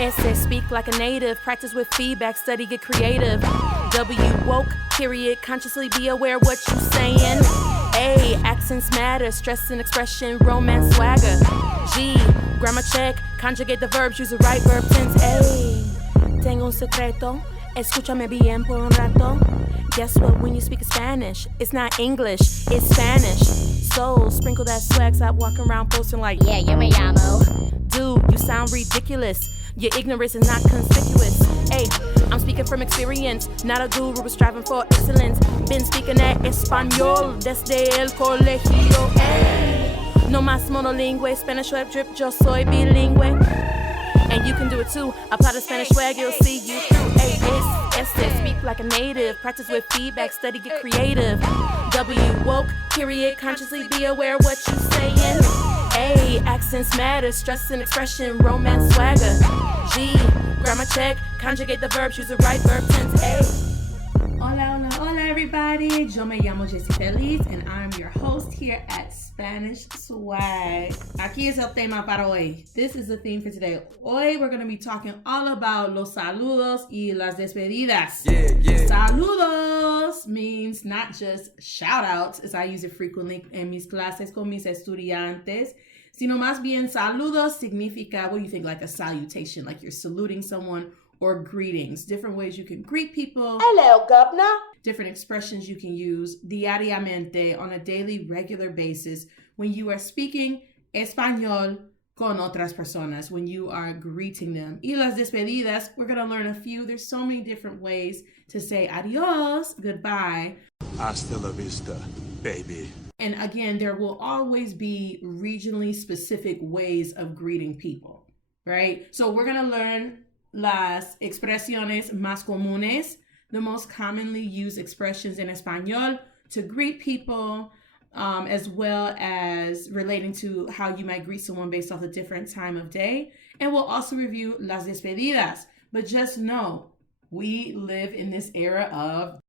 S, speak like a native, practice with feedback, study, get creative. W, woke, period, consciously be aware what you saying. A, accents matter, stress and expression, romance, swagger. G, grammar check, conjugate the verbs, use the right verb tense. A, tengo un secreto, escúchame bien por un rato. Guess what, when you speak Spanish, it's not English, it's Spanish. So, sprinkle that swag, stop walking around posting like, yeah, yo me llamo. Dude, you sound ridiculous. Your ignorance is not conspicuous. Hey, I'm speaking from experience, not a guru, but striving for excellence. Been speaking that español desde el colegio. Hey, no más monolingüe, Spanish web drip, yo soy bilingüe. And you can do it too. Apply the Spanish swag, you'll see you through. A, S, speak like a native, practice with feedback, study, get creative. W, woke, period, consciously be aware what you saying. A, accents matter, stress and expression, romance, swagger. G, grammar check, conjugate the verbs, use the right verb tense. A. Hola, hola, hola everybody. Yo me llamo Jessie Feliz and I'm your host here at Spanish Swag. Aquí es el tema para hoy. This is the theme for today. Hoy we're going to be talking all about los saludos y las despedidas. Yeah. Saludos means not just shout outs, as I use it frequently en mis clases con mis estudiantes, sino más bien saludos significa, what do you think, like a salutation, like you're saluting someone, or greetings. Different ways you can greet people. Hello, governor. Different expressions you can use diariamente on a daily, regular basis when you are speaking español con otras personas, when you are greeting them. Y las despedidas, we're going to learn a few. There's so many different ways to say adios, goodbye. Hasta la vista, baby. And again, there will always be regionally specific ways of greeting people, right? So we're going to learn las expresiones más comunes, the most commonly used expressions in español to greet people, as well as relating to how you might greet someone based off a different time of day. And we'll also review las despedidas. But just know, we live in this era of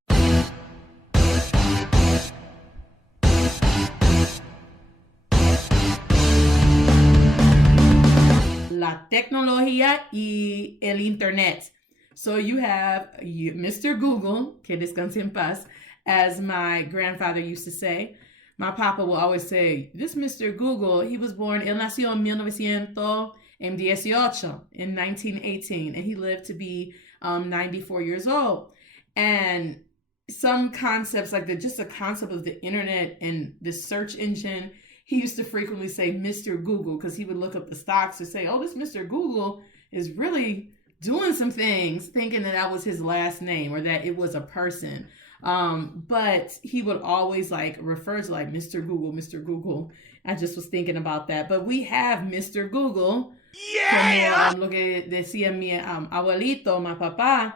la tecnología y el internet. So you have Mr. Google, que descanse en paz, as my grandfather used to say. My papa will always say, this Mr. Google, he was born, él nació en 1918, in 1918, and he lived to be 94 years old. And some concepts, like just the concept of the internet and the search engine, he used to frequently say Mr. Google because he would look up the stocks and say, oh, this Mr. Google is really doing some things, thinking that was his last name or that it was a person. But he would always refer to Mr. Google, Mr. Google. I just was thinking about that. But we have Mr. Google. Yeah! Como lo que decía mi abuelito, my papá,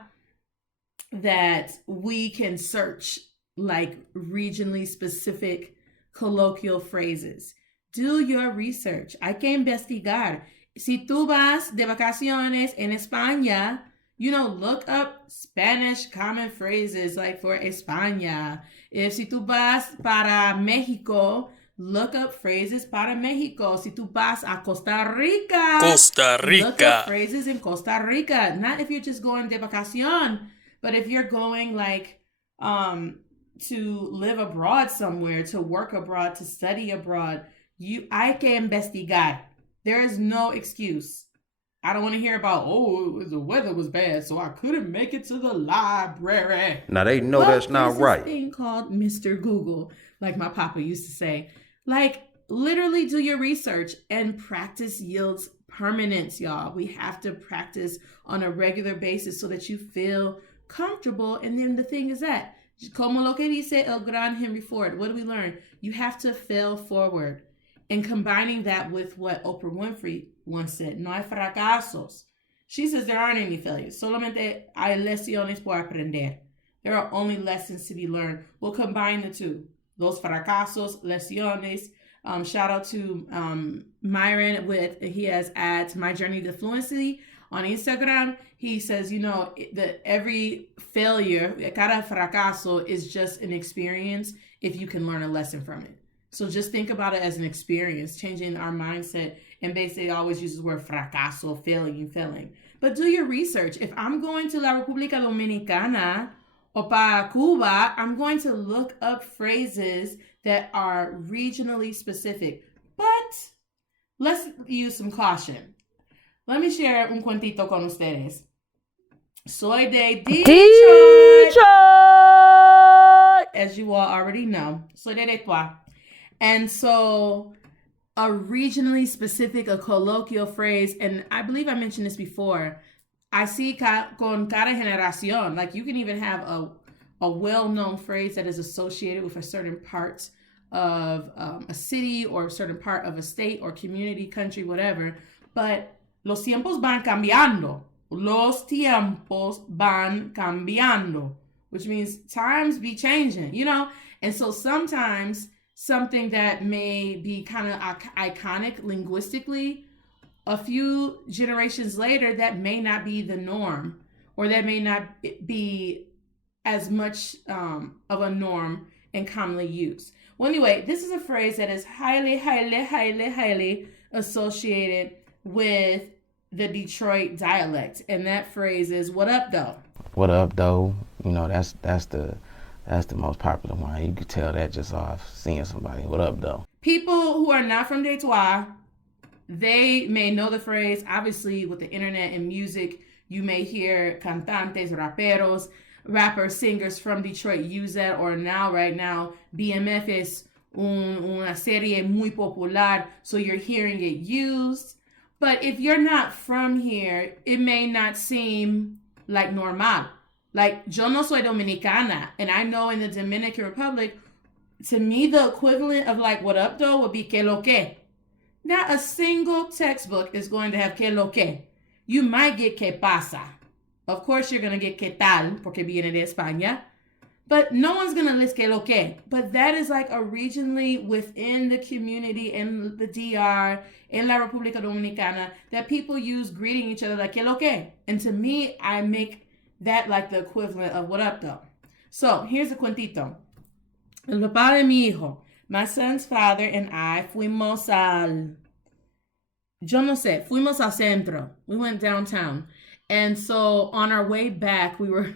that we can search regionally specific colloquial phrases. Do your research. Hay que investigar. Si tú vas de vacaciones en España, look up Spanish common phrases for España. Si tú vas para Mexico, look up phrases para Mexico. Si tú vas a Costa Rica, look up phrases in Costa Rica. Not if you're just going de vacación, but if you're going to live abroad somewhere, to work abroad, to study abroad, hay que investigar. There is no excuse. I don't want to hear about, the weather was bad, so I couldn't make it to the library. Now they know that's not right. There's this thing called Mr. Google, like my papa used to say. Literally do your research, and practice yields permanence, y'all. We have to practice on a regular basis so that you feel comfortable. And then the thing is that, como lo que dice el gran Henry Ford, what do we learn? You have to fail forward. And combining that with what Oprah Winfrey once said, no hay fracasos. She says there aren't any failures. Solamente hay lecciones por aprender. There are only lessons to be learned. We'll combine the two. Los fracasos, lecciones. Shout out to Myron he has at My Journey to Fluency on Instagram. He says, that every failure, cada fracaso is just an experience if you can learn a lesson from it. So just think about it as an experience, changing our mindset and basically always uses the word fracaso, failing. But do your research. If I'm going to La República Dominicana or para Cuba, I'm going to look up phrases that are regionally specific. But let's use some caution. Let me share un cuentito con ustedes. Soy de Detroit. As you all already know. Soy de Detroit. And so a regionally specific, a colloquial phrase, and I believe I mentioned this before, I see con cada generación, like you can even have a well-known phrase that is associated with a certain part of a city or a certain part of a state or community, country, whatever, but los tiempos van cambiando. Los tiempos van cambiando, which means times be changing, you know? And so sometimes something that may be kind of iconic linguistically, a few generations later, that may not be the norm, or that may not be as much of a norm and commonly used. Well, anyway, this is a phrase that is highly associated with the Detroit dialect, and that phrase is "What up, though?" What up, though? You know, that's the most popular one. You could tell that just off seeing somebody. What up, though? People who are not from Detroit, they may know the phrase. Obviously, with the internet and music, you may hear cantantes, rappers, singers from Detroit use that, or right now, BMF is una serie muy popular, so you're hearing it used. But if you're not from here, it may not seem like normal. Like, yo no soy dominicana, and I know in the Dominican Republic, to me, the equivalent of like, what up, though, would be que lo que. Not a single textbook is going to have que lo que. You might get que pasa. Of course, you're going to get que tal, porque viene de España. But no one's going to list que lo que. But that is like a regionally within the community in the DR, in La República Dominicana, that people use greeting each other like que lo que. And to me, I make that like the equivalent of what up, though. So here's a cuentito. El papá de mi hijo, my son's father, and I fuimos al centro. We went downtown. And so on our way back, we were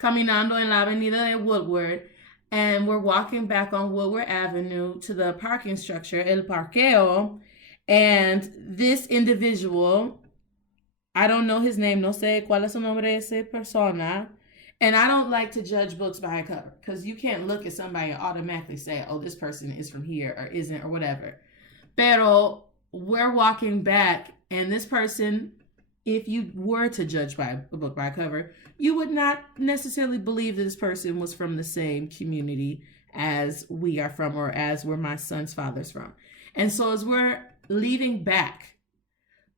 caminando en la avenida de Woodward, and we're walking back on Woodward Avenue to the parking structure, El Parqueo, and this individual, I don't know his name, no sé cuál es el nombre de esa persona, and I don't like to judge books by a cover, because you can't look at somebody and automatically say, oh, this person is from here or isn't or whatever. Pero we're walking back, and this person, if you were to judge by a book by a cover, you would not necessarily believe that this person was from the same community as we are from, or as where my son's father's from. And so as we're leaving back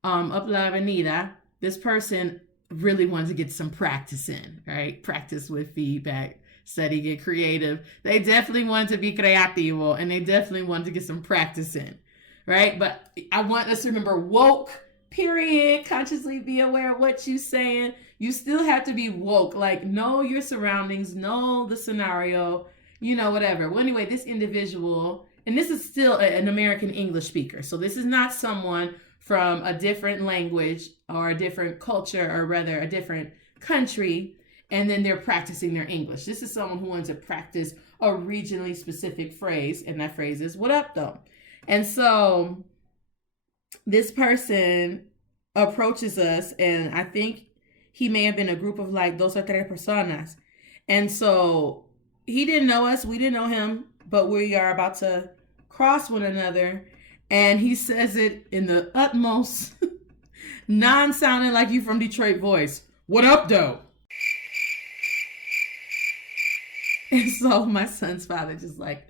up La Avenida, this person really wanted to get some practice in, right? Practice with feedback, study, get creative. They definitely wanted to be creativo, and they definitely wanted to get some practice in, right? But I want us to remember woke, period. Consciously be aware of what you're saying. You still have to be woke. Like, know your surroundings, know the scenario, you know, whatever. Well, anyway, this individual, and this is still an American English speaker. So this is not someone from a different language or a different culture, or rather a different country, and then they're practicing their English. This is someone who wants to practice a regionally specific phrase, and that phrase is, what up, though? And so this person approaches us, and I think he may have been a group of like dos or tres personas. And so he didn't know us, we didn't know him, but we are about to cross one another. And he says it in the utmost non-sounding like you from Detroit voice. What up, though? And so my son's father just like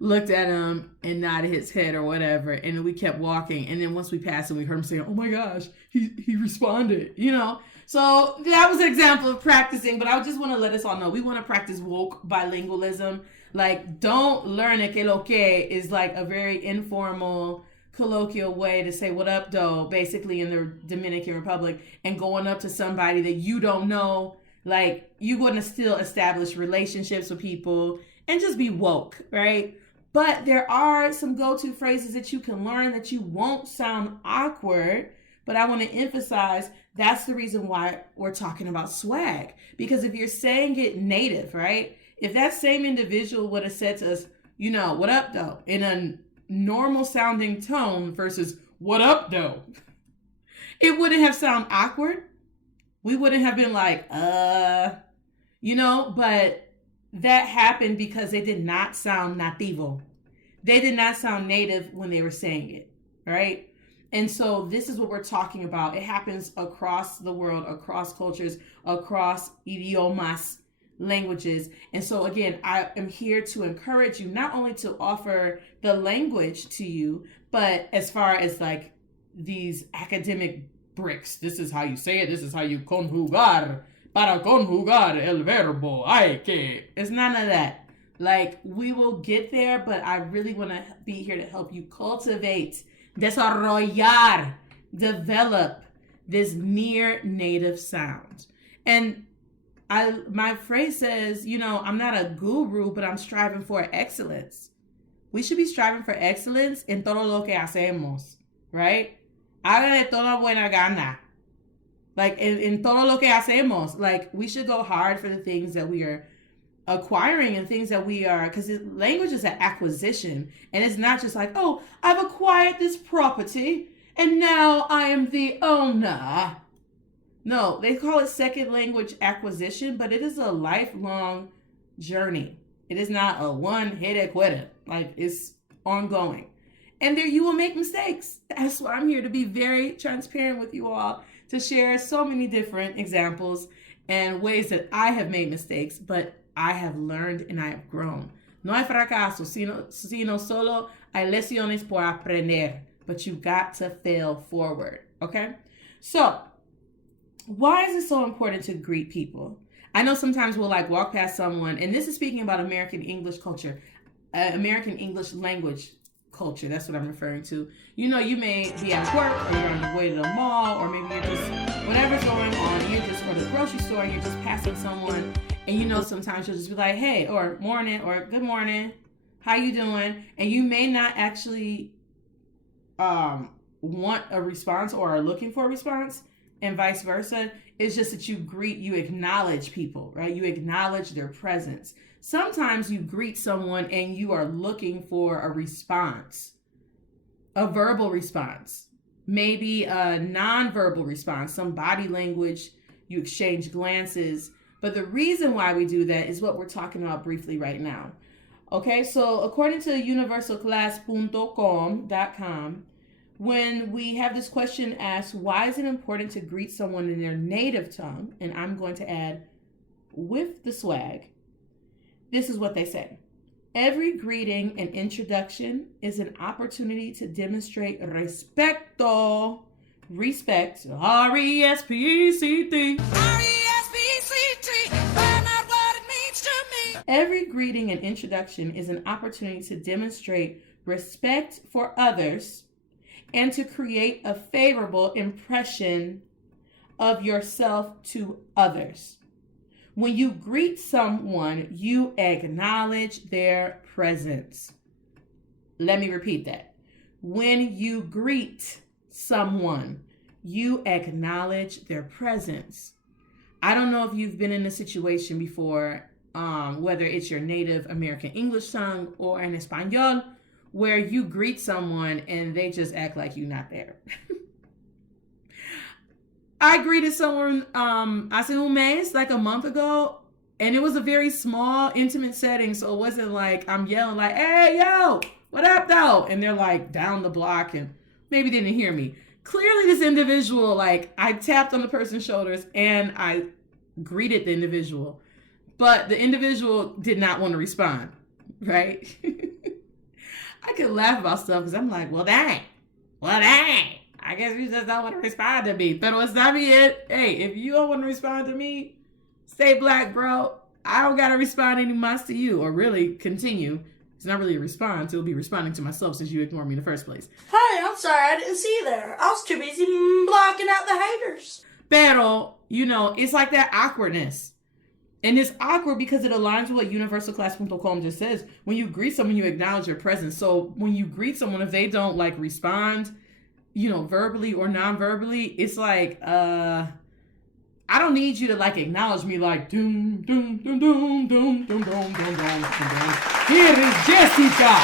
looked at him and nodded his head or whatever. And then we kept walking. And then once we passed him, we heard him saying, oh my gosh, he responded, you know? So that was an example of practicing, but I just want to let us all know, we want to practice woke bilingualism. Like, don't learn it que lo que is like a very informal, colloquial way to say what up, though, basically in the Dominican Republic, and going up to somebody that you don't know. Like, you're going to still establish relationships with people and just be woke, right? But there are some go-to phrases that you can learn that you won't sound awkward. But I want to emphasize that's the reason why we're talking about swag. Because if you're saying it native, right? If that same individual would have said to us, you know, what up, though, in a normal sounding tone versus what up, though, it wouldn't have sounded awkward. We wouldn't have been like, you know, but that happened because they did not sound nativo. They did not sound native when they were saying it, right? And so this is what we're talking about. It happens across the world, across cultures, across idiomas, languages. And so again, I am here to encourage you not only to offer the language to you, but as far as like these academic bricks, this is how you say it, this is how you conjugar, para conjugar el verbo, hay que. It's none of that. Like, we will get there, but I really want to be here to help you cultivate, desarrollar, develop this near native sound. And my phrase says, you know, I'm not a guru, but I'm striving for excellence. We should be striving for excellence in todo lo que hacemos, right? Haga de toda buena gana. Like, in todo lo que hacemos, like, we should go hard for the things that we are acquiring and things that we are, because language is an acquisition. And it's not just like, oh, I've acquired this property and now I am the owner. No, they call it second language acquisition, but it is a lifelong journey. It is not a one-hit quitter. Like, it's ongoing. And there you will make mistakes. That's why I'm here, to be very transparent with you all, to share so many different examples and ways that I have made mistakes, but I have learned and I have grown. No hay fracaso, sino solo hay lecciones por aprender. But you got to fail forward, okay? So, why is it so important to greet people? I know sometimes we'll like walk past someone, and this is speaking about American English culture, American English language culture. That's what I'm referring to. You know, you may be at work, or you're on your way to the mall, or maybe you're just, whatever's going on, you're just for the grocery store, and you're just passing someone, and you know, sometimes you'll just be like, hey, or morning, or good morning, how you doing? And you may not actually want a response or are looking for a response, and vice versa. It's just that you acknowledge people, right? You acknowledge their presence. Sometimes you greet someone and you are looking for a response, a verbal response, maybe a non-verbal response, some body language, you exchange glances. But the reason why we do that is what we're talking about briefly right now. Okay, so according to universalclass.com, when we have this question asked, why is it important to greet someone in their native tongue? And I'm going to add, with the swag. This is what they say. Every greeting and introduction is an opportunity to demonstrate respect. R-E-S-P-E-C-T. R-E-S-P-E-C-T. Find out what it means to me. Every greeting and introduction is an opportunity to demonstrate respect for others and to create a favorable impression of yourself to others. When you greet someone, you acknowledge their presence. Let me repeat that. When you greet someone, you acknowledge their presence. I don't know if you've been in a situation before, whether it's your native American English tongue or en Espanol, where you greet someone and they just act like you're not there. I greeted someone hace un mes, like a month ago, and it was a very small, intimate setting, so it wasn't like I'm yelling like, hey, yo, what up, though? And they're like down the block and maybe didn't hear me. Clearly this individual, like, I tapped on the person's shoulders and I greeted the individual, but the individual did not want to respond, right? I could laugh about stuff because I'm like, well, dang. I guess you just don't want to respond to me. Pero está bien. Hey, if you don't want to respond to me, stay black, bro. I don't got to respond any más to you, or really continue. It's not really a response. It'll be responding to myself since you ignored me in the first place. Hey, I'm sorry. I didn't see you there. I was too busy blocking out the haters. Pero, you know, it's like that awkwardness. And it's awkward because it aligns with what universalclass.com just says. When you greet someone, you acknowledge their presence. So when you greet someone, if they don't like respond, verbally or non-verbally, it's like, I don't need you to like acknowledge me like doom, doom, doom, doom, doom, doom, doom, doom, doom, doom. Here is Jessica.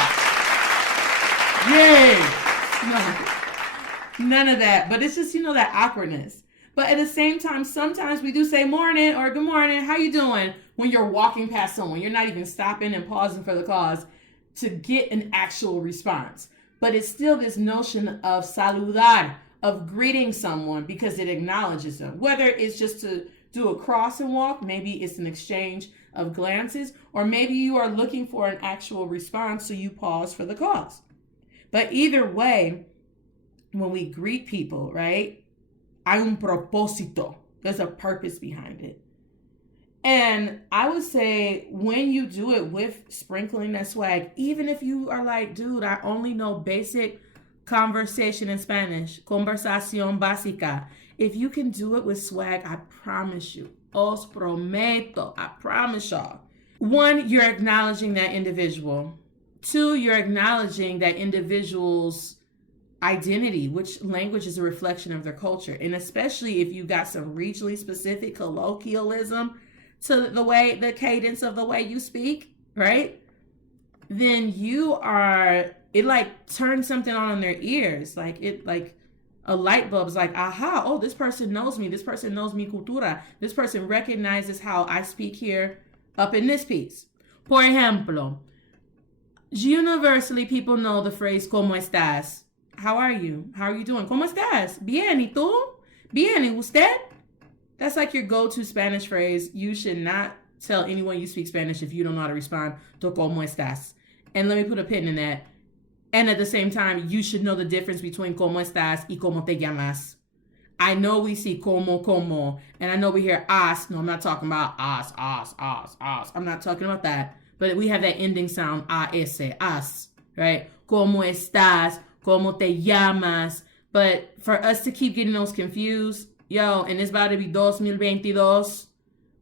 Yay. No, none of that. But it's just, that awkwardness. But at the same time, sometimes we do say morning or good morning, how you doing? When you're walking past someone, you're not even stopping and pausing for the cause to get an actual response. But it's still this notion of saludar, of greeting someone because it acknowledges them. Whether it's just to do a cross and walk, maybe it's an exchange of glances, or maybe you are looking for an actual response, so you pause for the cause. But either way, when we greet people, right? Hay un propósito. There's a purpose behind it. And I would say when you do it with sprinkling that swag, even if you are like, dude, I only know basic conversation in Spanish, conversación básica. If you can do it with swag, I promise you, os prometo, I promise y'all. 1, you're acknowledging that individual. 2, you're acknowledging that individual's identity, which language is a reflection of their culture. And especially if you got some regionally specific colloquialism to the cadence of the way you speak, right? Then it like turns something on in their ears. Like a light bulb's like, aha, oh, this person knows me. This person knows mi cultura. This person recognizes how I speak here up in this piece. Por ejemplo, universally people know the phrase, ¿Cómo estás? How are you? How are you doing? ¿Cómo estás? Bien, ¿y tú? Bien, ¿y usted? That's like your go-to Spanish phrase. You should not tell anyone you speak Spanish if you don't know how to respond to ¿Cómo estás? And let me put a pin in that. And at the same time, you should know the difference between ¿Cómo estás? Y ¿Cómo te llamas? I know we see como, and I know we hear as. No, I'm not talking about as. I'm not talking about that. But we have that ending sound, as, right? ¿Cómo estás? ¿Cómo te llamas? But for us to keep getting those confused, and it's about to be 2022,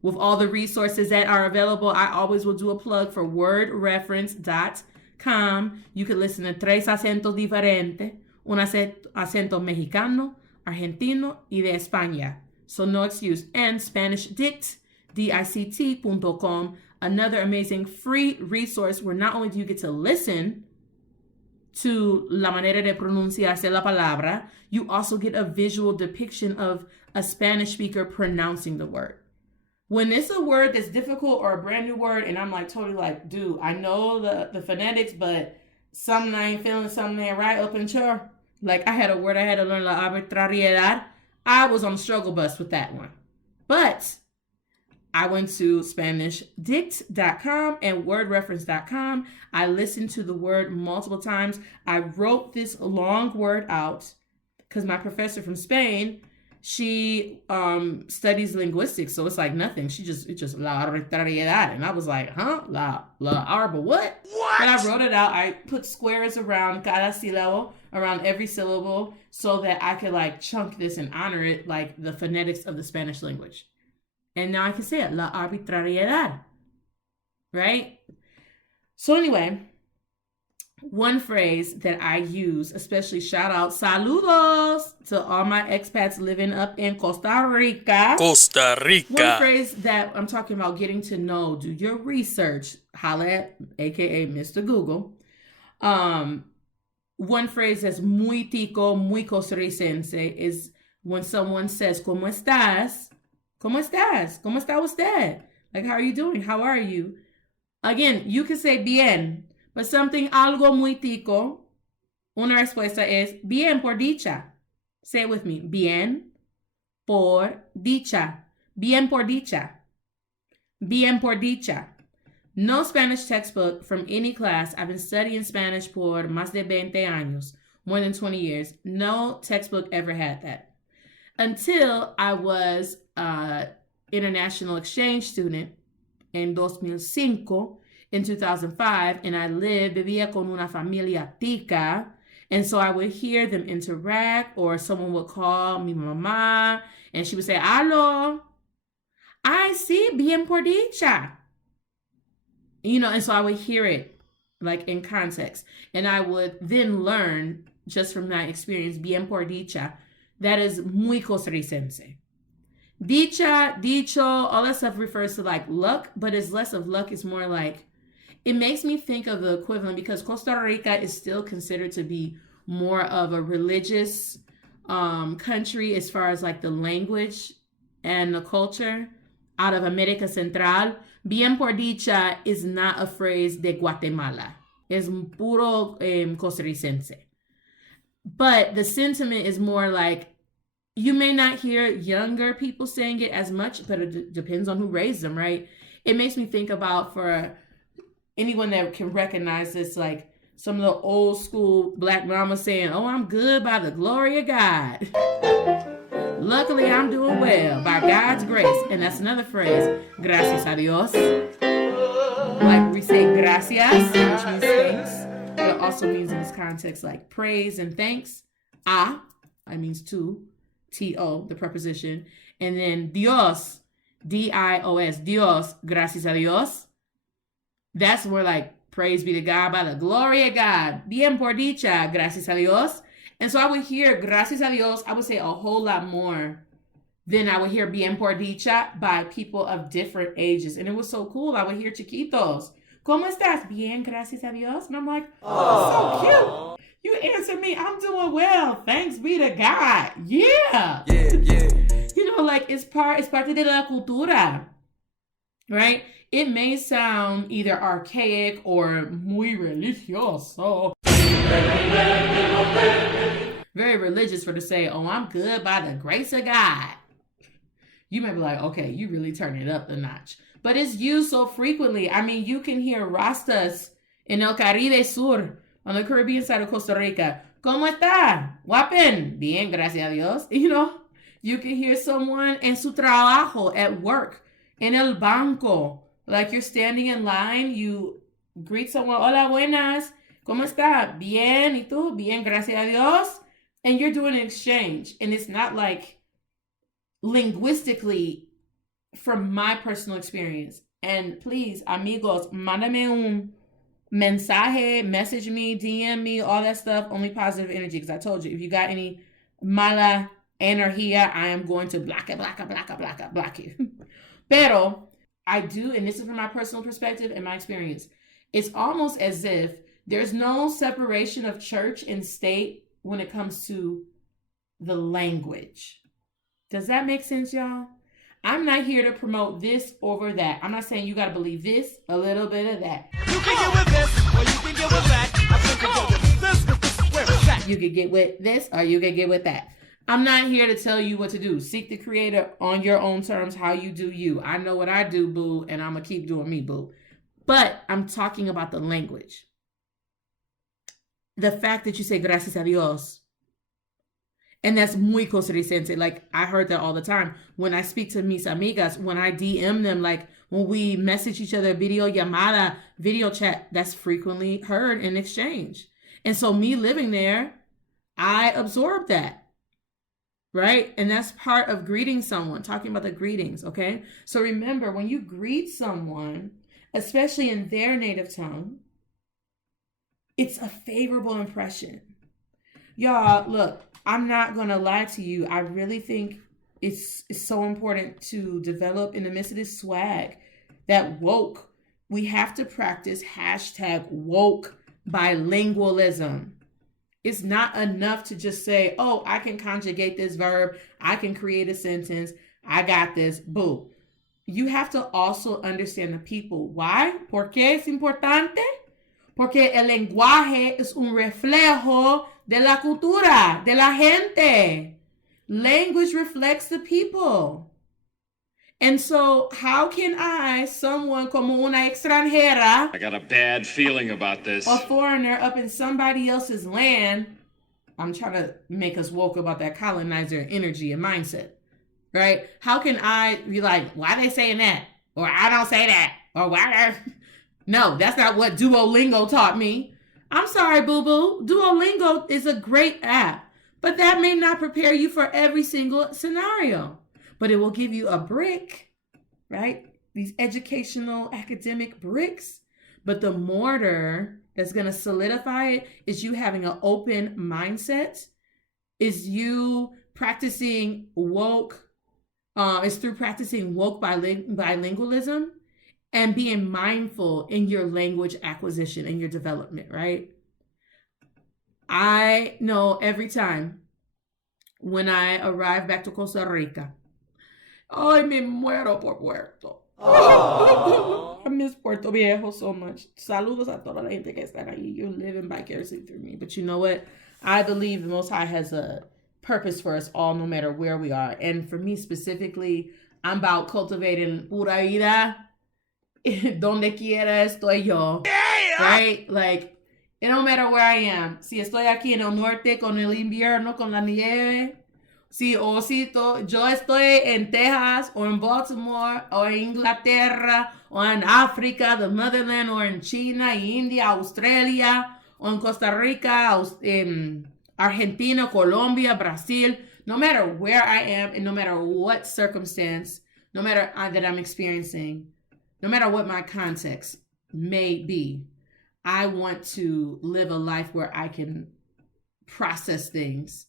with all the resources that are available, I always will do a plug for wordreference.com. You can listen to 3 acentos diferentes, un acento mexicano, argentino, y de España. So no excuse. And SpanishDict, dict.com, another amazing free resource where not only do you get to listen to la manera de pronunciarse la palabra, you also get a visual depiction of a Spanish speaker pronouncing the word. When it's a word that's difficult or a brand new word, and I'm like totally like, dude, I know the phonetics, but something I ain't feeling, something ain't right up in here. Like I had a word I had to learn, la arbitrariedad. I was on the struggle bus with that one. But I went to SpanishDict.com and wordreference.com. I listened to the word multiple times. I wrote this long word out because my professor from Spain, she studies linguistics, so it's like nothing. It's just la arbitrariedad. And I was like, huh? La arba what? What? But I wrote it out. I put squares around cada sílabo, around every syllable, so that I could like chunk this and honor it like the phonetics of the Spanish language. And now I can say it, la arbitrariedad, right? So anyway, one phrase that I use, especially shout out, saludos to all my expats living up in Costa Rica. Costa Rica. One phrase that I'm talking about getting to know, do your research, holla at, aka Mr. Google. One phrase that's muy tico, muy costarricense is when someone says, ¿Cómo estás? ¿Cómo estás? ¿Cómo está usted? Like, how are you doing? How are you? Again, you can say bien, but something algo muy tico, una respuesta es bien por dicha. Say it with me. Bien por dicha. Bien por dicha. Bien por dicha. No Spanish textbook from any class. I've been studying Spanish por más de 20 años, more than 20 years. No textbook ever had that. Until I was an international exchange student in 2005, in 2005, and I vivía con una familia tica, and so I would hear them interact, or someone would call mi mamá, and she would say, aló, Ay, sí, bien por dicha. You know, and so I would hear it like in context. And I would then learn just from that experience, bien por dicha, that is muy costarricense. Dicha, dicho, all that stuff refers to like luck, but it's less of luck. It's more like, it makes me think of the equivalent because Costa Rica is still considered to be more of a religious country as far as like the language and the culture out of America Central. Bien por dicha is not a phrase de Guatemala. Es puro costarricense. But the sentiment is more like, you may not hear younger people saying it as much, but it depends on who raised them, right? It makes me think about, for anyone that can recognize this, like some of the old school black mamas saying, oh, I'm good by the glory of God. Luckily, I'm doing well by God's grace. And that's another phrase, gracias a Dios. Like we say gracias, which means thanks. But it also means in this context like praise and thanks. It means to. T-O, the preposition. And then Dios, D-I-O-S, Dios, gracias a Dios. That's where like praise be to God by the glory of God. Bien por dicha, gracias a Dios. And so I would hear gracias a Dios, I would say a whole lot more than I would hear bien por dicha by people of different ages. And it was so cool. I would hear chiquitos. ¿Cómo estás? Bien, gracias a Dios. And I'm like, oh, so cute. You answer me, I'm doing well. Thanks be to God. Yeah. You know, like it's parte de la cultura, right? It may sound either archaic or muy religioso. Very religious for to say, oh, I'm good by the grace of God. You may be like, okay, you really turn it up a notch. But it's used so frequently. I mean, you can hear Rastas in El Caribe Sur, on the Caribbean side of Costa Rica. ¿Cómo está? Guapen. Bien, gracias a Dios. You know, you can hear someone en su trabajo at work, en el banco. Like you're standing in line, you greet someone, hola, buenas. ¿Cómo está? Bien. ¿Y tú? Bien, gracias a Dios. And you're doing an exchange. And it's not like linguistically from my personal experience. And please, amigos, mándame un mensaje, message me, DM me, all that stuff, only positive energy. Because I told you, if you got any mala energía, I am going to block you. Pero I do, and this is from my personal perspective and my experience, it's almost as if there's no separation of church and state when it comes to the language. Does that make sense, y'all? I'm not here to promote this over that. I'm not saying you got to believe this, a little bit of that. You can get with this, or you can get with that. I think you can get with this, where it's at. You can get with this, or you can get with that. I'm not here to tell you what to do. Seek the Creator on your own terms, how you do you. I know what I do, boo, and I'm going to keep doing me, boo. But I'm talking about the language. The fact that you say gracias a Dios. And that's muy costarricense. Like, I heard that all the time. When I speak to mis amigas, when I DM them, like, when we message each other, video llamada, video chat, that's frequently heard in exchange. And so me living there, I absorbed that, right? And that's part of greeting someone, talking about the greetings, okay? So remember, when you greet someone, especially in their native tongue, it's a favorable impression. Y'all, look, I'm not going to lie to you. I really think it's so important to develop in the midst of this swag, that woke. We have to practice #woke bilingualism. It's not enough to just say, oh, I can conjugate this verb. I can create a sentence. I got this. Boo. You have to also understand the people. Why? ¿Por qué es importante? Porque el lenguaje es un reflejo de la cultura, de la gente. Language reflects the people. And so how can I, someone como una extranjera, I got a bad feeling about this. a foreigner up in somebody else's land, I'm trying to make us woke about that colonizer energy and mindset, right? How can I be like, why they saying that? Or I don't say that. Or why? No, that's not what Duolingo taught me. I'm sorry, boo-boo. Duolingo is a great app, but that may not prepare you for every single scenario. But it will give you a brick right? These educational academic bricks. But the mortar that's going to solidify it is you having an open mindset, is you practicing woke, is through practicing woke bilingualism and being mindful in your language acquisition and your development, right? I know every time when I arrive back to Costa Rica, ay, me muero por Puerto. I miss Puerto Viejo so much. Saludos a toda la gente que están ahí. You're living vicariously through me. But you know what? I believe the Most High has a purpose for us all, no matter where we are. And for me specifically, I'm about cultivating pura vida. Donde quiera estoy yo. Right? Like, it don't matter where I am. Si estoy aquí en el norte con el invierno, con la nieve. Si yo estoy en Texas o en Baltimore o en Inglaterra o en África, the motherland, or in China, India, Australia, o en Costa Rica, Argentina, Colombia, Brazil, no matter where I am and no matter what circumstance, no matter that I'm experiencing, no matter what my context may be, I want to live a life where I can process things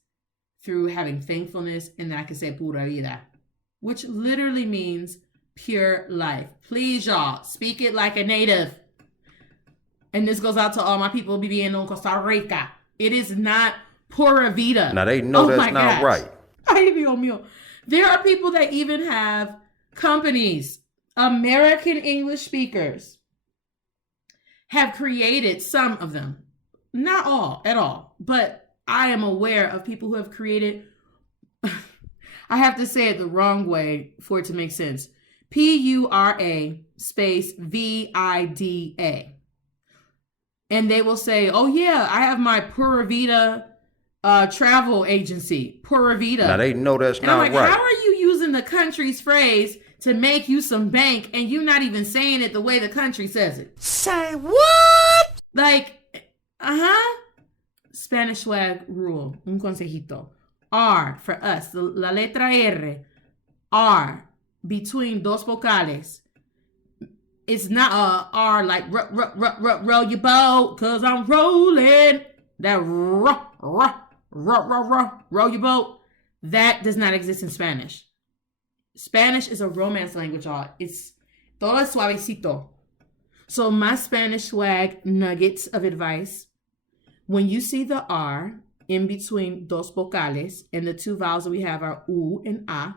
through having thankfulness, and then I can say pura vida, which literally means pure life. Please, y'all, speak it like a native. And this goes out to all my people being in Costa Rica. It is not pura vida. Now they know that's not right. Ay, Dios mío. There are people that even have companies, American English speakers, have created, some of them, not all at all, but I am aware of people who have created, I have to say it the wrong way for it to make sense. Pura space vida. And they will say, oh yeah, I have my Pura Vida travel agency, Pura Vida. Now they know that's and not I'm like, right. How are you using the country's phrase to make you some bank and you not even saying it the way the country says it? Say what? Like, Spanish swag rule, un consejito. R for us, la letra R between dos vocales. It's not a R like roll your boat, cause I'm rolling. That roll your boat. That does not exist in Spanish. Spanish is a romance language, y'all. It's todo suavecito. So my Spanish swag nuggets of advice: when you see the R in between dos vocales, and the two vowels that we have are U and A,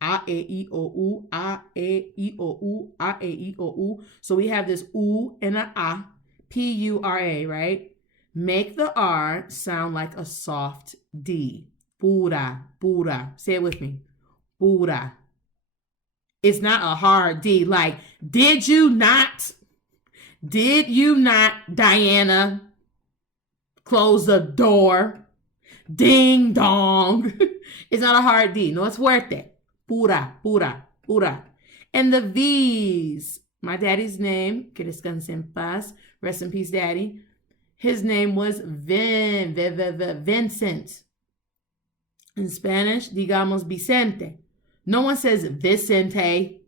E, I, O, U, A, E, I, O, U, A, E, I, O, U. So we have this U and a, P-U-R-A, right? Make the R sound like a soft D. Pura, pura. Say it with me. Pura. It's not a hard D. Like, did you not, Diana, close the door? Ding dong. It's not a hard D. No, it's fuerte. Pura, pura, pura. And the V's. My daddy's name, que descanse en paz, rest in peace, daddy. His name was Vincent. In Spanish, digamos Vicente. No one says Vicente.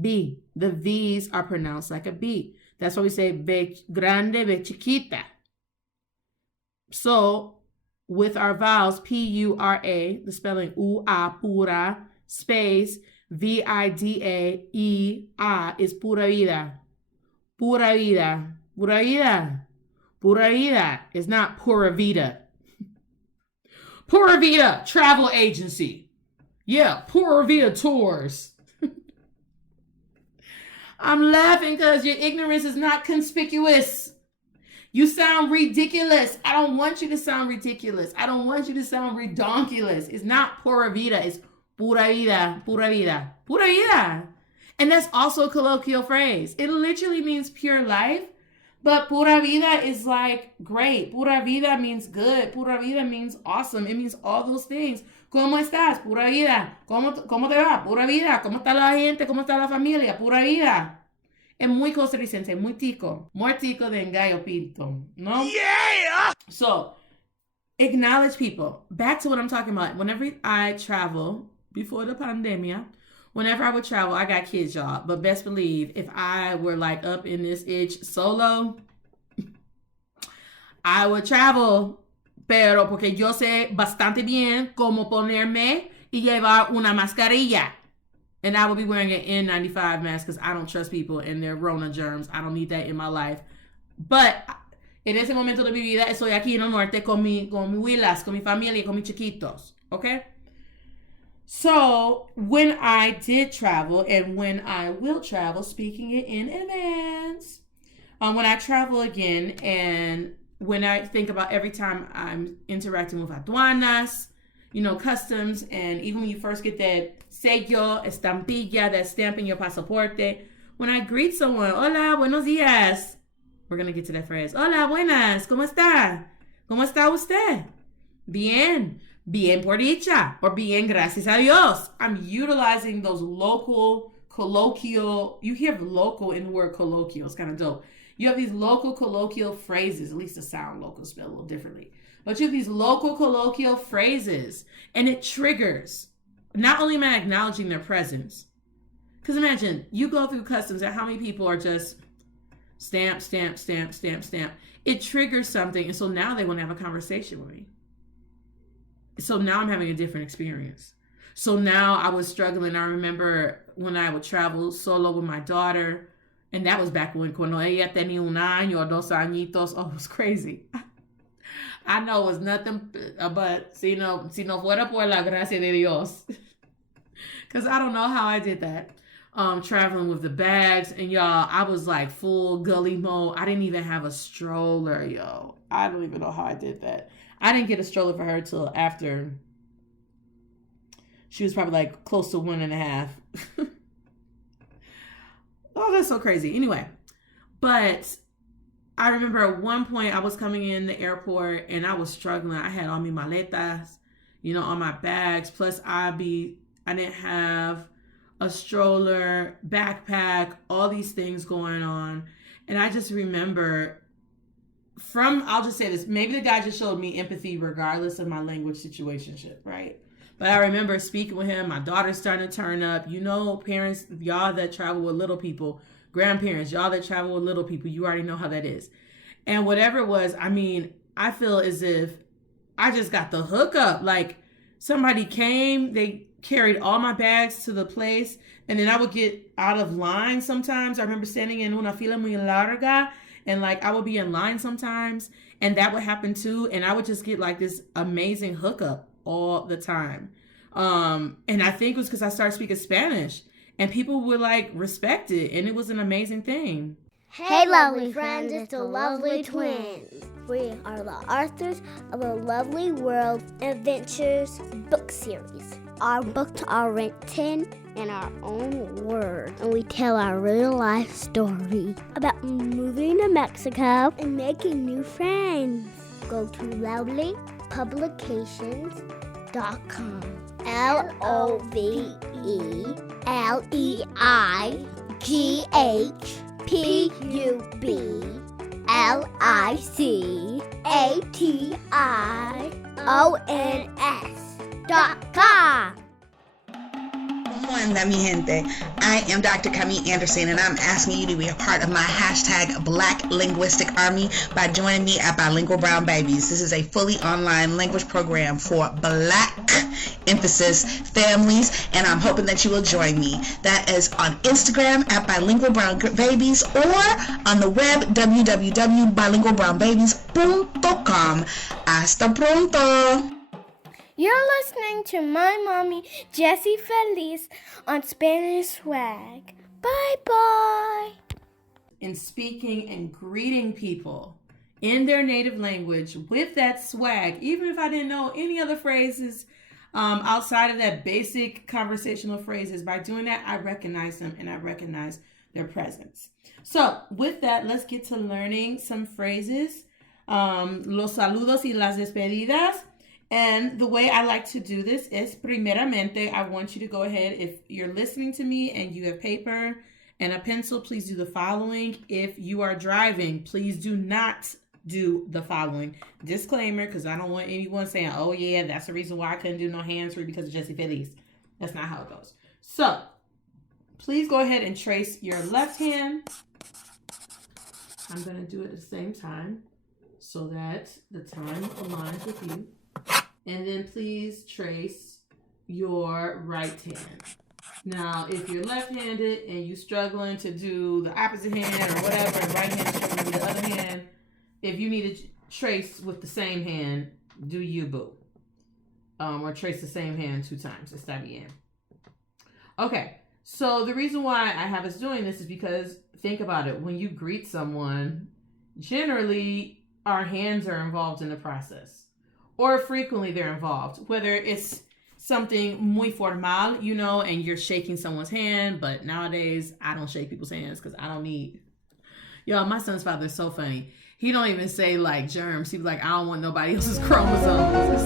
B. The V's are pronounced like a B. That's why we say B grande, B chiquita. So, with our vowels, P-U-R-A, the spelling U-A, pura, space, V-I-D-A, E-A is pura vida. Pura vida. Pura vida. Pura vida is not pura vida. Pura vida travel agency. Yeah, Pura Vida tours. I'm laughing because your ignorance is not conspicuous. You sound ridiculous. I don't want you to sound ridiculous. I don't want you to sound redonkulous. It's not pura vida. It's pura vida, pura vida, pura vida. And that's also a colloquial phrase. It literally means pure life. But pura vida is like great. Pura vida means good. Pura vida means awesome. It means all those things. ¿Cómo estás? Pura vida. ¿Cómo te va? Pura vida. ¿Cómo está la gente? ¿Cómo está la familia? Pura vida. Es muy costarricense, muy tico. More tico than gallo pinto. No? Yeah! So, acknowledge people. Back to what I'm talking about. Whenever I travel, before the pandemia, whenever I would travel, I got kids, y'all, but best believe if I were like up in this itch solo, I would travel, pero porque yo sé bastante bien cómo ponerme y llevar una mascarilla. And I will be wearing an N95 mask because I don't trust people and their Rona germs. I don't need that in my life. But en ese momento de mi vida, estoy aquí en el norte con mi huilas, con mi familia, con mis chiquitos. Okay? So, when I did travel and when I will travel, speaking it in advance, when I travel again and when I think about every time I'm interacting with aduanas, customs, and even when you first get that sello, estampilla, that stamp in your pasaporte, when I greet someone, hola, buenos dias, we're going to get to that phrase, hola, buenas, ¿cómo está? ¿Cómo está usted? Bien por dicha, or bien gracias a Dios. I'm utilizing those local, colloquial, you hear local in the word colloquial, it's kind of dope. You have these local colloquial phrases, at least the sound local spelled a little differently. But you have these local colloquial phrases, and it triggers. Not only am I acknowledging their presence, because imagine, you go through customs and how many people are just stamp. It triggers something, and so now they want to have a conversation with me. So now I'm having a different experience. So now I was struggling. I remember when I would travel solo with my daughter, and that was back when cuando ella tenía un año o dos añitos. Oh, it was crazy. I know it was nothing but si no fuera por la gracia de Dios. Because I don't know how I did that. Traveling with the bags. And y'all, I was like full gully mode. I didn't even have a stroller, yo. I don't even know how I did that. I didn't get a stroller for her till after she was probably like close to 1.5. Oh, that's so crazy. Anyway, but I remember at one point I was coming in the airport and I was struggling. I had all my maletas, all my bags. Plus I didn't have a stroller, backpack, all these things going on. And I just remember I'll just say this, maybe the guy just showed me empathy regardless of my language situationship, right? But I remember speaking with him. My daughter's starting to turn up. Parents, y'all that travel with little people, grandparents, y'all that travel with little people, you already know how that is. And whatever it was, I feel as if I just got the hookup. Like somebody came, they carried all my bags to the place, and then I would get out of line sometimes. I remember standing in una fila muy larga, and I would be in line sometimes, and that would happen too. And I would just get like this amazing hookup all the time. And I think it was because I started speaking Spanish and people would respect it, and it was an amazing thing. Hey lovely friends, it's the Lovely Twins. We are the authors of the Lovely World Adventures book series. Our books are written in our own words, and we tell our real life story about moving to Mexico and making new friends. Go to lovelypublications.com. LovelyPublications.com. ¿Cómo anda mi gente? I am Dr. Camille Anderson, and I'm asking you to be a part of my hashtag Black Linguistic Army by joining me at Bilingual Brown Babies. This is a fully online language program for Black emphasis families, and I'm hoping that you will join me. That is on Instagram at Bilingual Brown Babies or on the web www.bilingualbrownbabies.com. Hasta pronto! You're listening to my mommy, Jessie Feliz, on Spanish Swag. Bye-bye. In speaking and greeting people in their native language with that swag, even if I didn't know any other phrases outside of that basic conversational phrases, by doing that, I recognize them and I recognize their presence. So with that, let's get to learning some phrases. Los saludos y las despedidas. And the way I like to do this is, primeramente, I want you to go ahead, if you're listening to me and you have paper and a pencil, please do the following. If you are driving, please do not do the following. Disclaimer, because I don't want anyone saying, oh yeah, that's the reason why I couldn't do no hands-free because of Jessie Feliz. That's not how it goes. So, please go ahead and trace your left hand. I'm going to do it at the same time so that the time aligns with you. And then please trace your right hand. Now, if you're left-handed and you're struggling to do the opposite hand or whatever, and right hand is struggling with the other hand, if you need to trace with the same hand, do you, boo. Or trace the same hand 2 times. Está bien. Okay, so the reason why I have us doing this is because, think about it, when you greet someone, generally our hands are involved in the process. Or frequently they're involved, whether it's something muy formal, you know, and you're shaking someone's hand, but nowadays I don't shake people's hands because I don't need. Yo, my son's father is so funny. He don't even say like germs. He's like, I don't want nobody else's chromosomes. It's